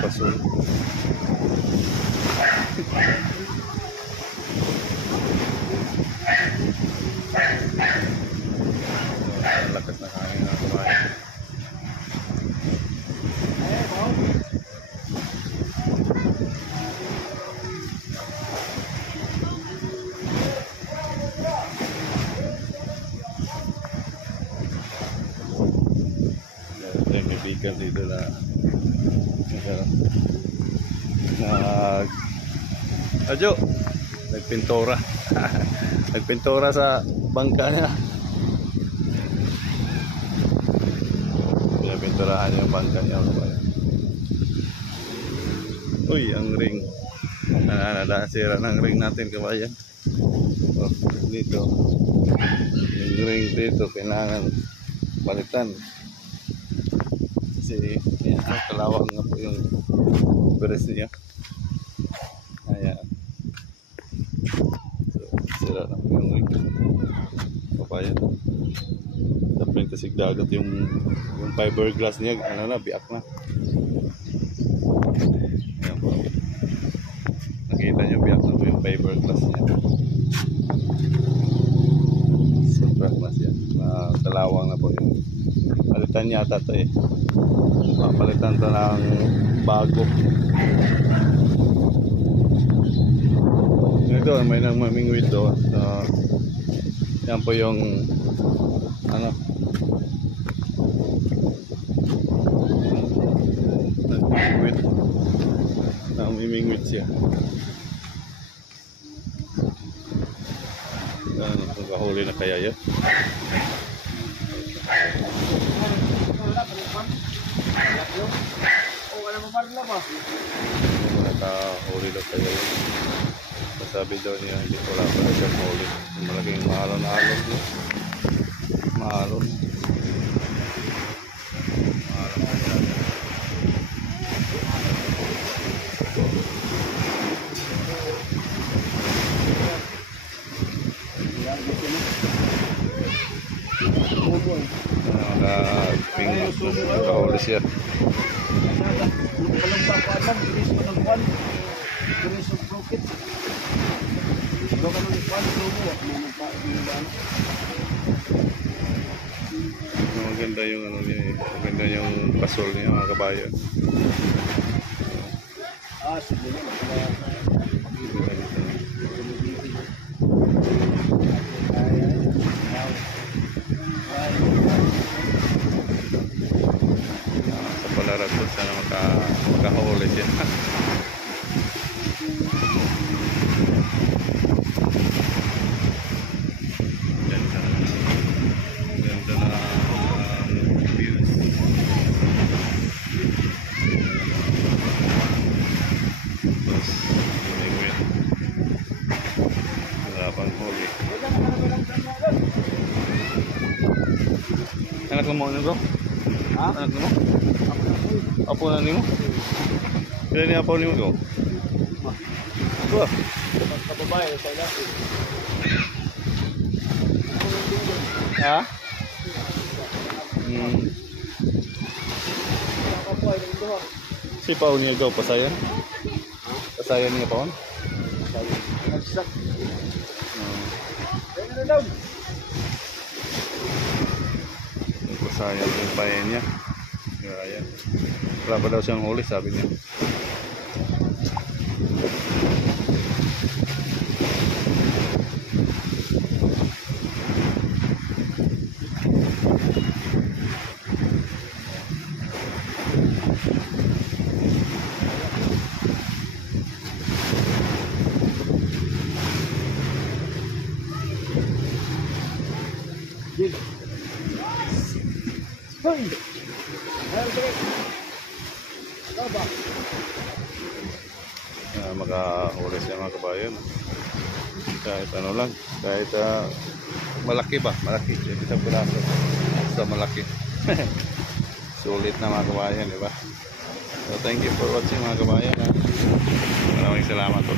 Pasul. Lakas na hangin na kumain. May bigan dito na Adjo nagpintura nagpintura sa bangka niya. Pinapinturahan yung bangka niya. Uy, ang ring nasira ng ring natin, kabayan. Dito yung ring dito kailangan balitan kasi kalawang na po yung beres niya. Ayan. So, sira na po yung ring. Kabayan. Tapos kasig dagat yung fiberglass niya, ano na, biak na. Ayan po. Nakita niyo, biak na po yung fiberglass niya. Sobra na siya. Kalawang na po yung palitan niya ata ito eh. Palitan ito ng bago. Ito may nang mamingwit do. Yan po yung ano, namimingwit siya. Ano, kahuli na kaya yan? Nakahuli daw kaya yun. Sabi daw niya hindi ko wala pa siya huli. Malaking mahalon na alon niya. Mahalon na yan. Nakahuli siya. Maganda yung ano niya eh. Maganda yung pasol niya, mga kabayan. Sige na. Sa palarat po sana makahuli siya. Anak mo bro? Ha? Anak mo? Apo na nimo? Kailan ni apo nimo ko? Wah, kababae sa ilalim. Ha? Si Pao niya daw pasayan? Pasayan niya Pao? Nagsak. Sayang yung pain niya. Ayan. Wala pa daw siyang huli, sabi niya. Makahuli siya mga kabayan. Kahit ano lang, kahit malaki ba? Malaki, isang piraso basta malaki. Sulit na mga kabayan, di ba? So thank you for watching mga kabayan. Maraming salamat po.